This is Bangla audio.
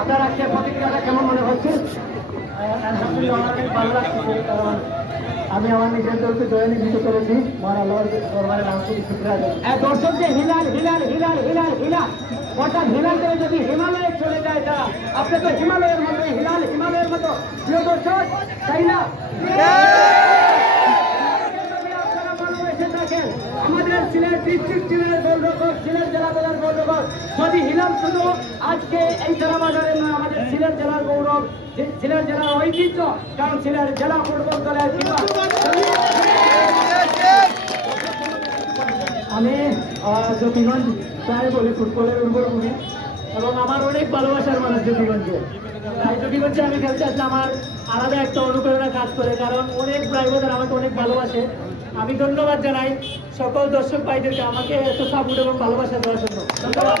আপনার আজকে প্রতিক্রিয়াটা কেমন মনে হচ্ছে? ভালো লাগছে, কারণ আমি আমার নিজের দলকে জয়নি দিতে পেরেছি। দর্শক যে Hilal Hilal Hilal Hilal Hilal অর্থাৎ হিলাল করে যদি হিমালয়ে চলে যায় তারা, আপনি তো হিমালয়ের মতো হিলাল হিমালয়ের মতো প্রিয় দর্শক, তাই না? আপনারা ভালোবেসে থাকেন আমাদের সিলেট ডিস্ট্রিক্ট টিমের গোলরক্ষক, সিলেট জেলা দলের গোলরক্ষক যদি হিলাল শুধু আজকে এই জেলা বাজারে না, আমাদের সিলেট জেলার গৌরব, সিলেট জেলার ঐতিহ্য, কারণ সিলেট জেলা ফুটবল দলের আমি জ্যোতিগঞ্জ প্রায় বলি ফুটবলের উর্বরভূমি এবং আমার অনেক ভালোবাসার মানুষ জ্যোতিগঞ্জে। তাই জ্যোতিগঞ্জে আমি খেলতে আসলে আমার আলাদা একটা অনুপ্রেরণা কাজ করে, কারণ অনেক প্রাইভেটার আমাকে অনেক ভালোবাসে। আমি ধন্যবাদ জানাই সকল দর্শক ভাইদেরকে আমাকে এত সাপোর্ট এবং ভালোবাসা দেওয়ার জন্য। ধন্যবাদ।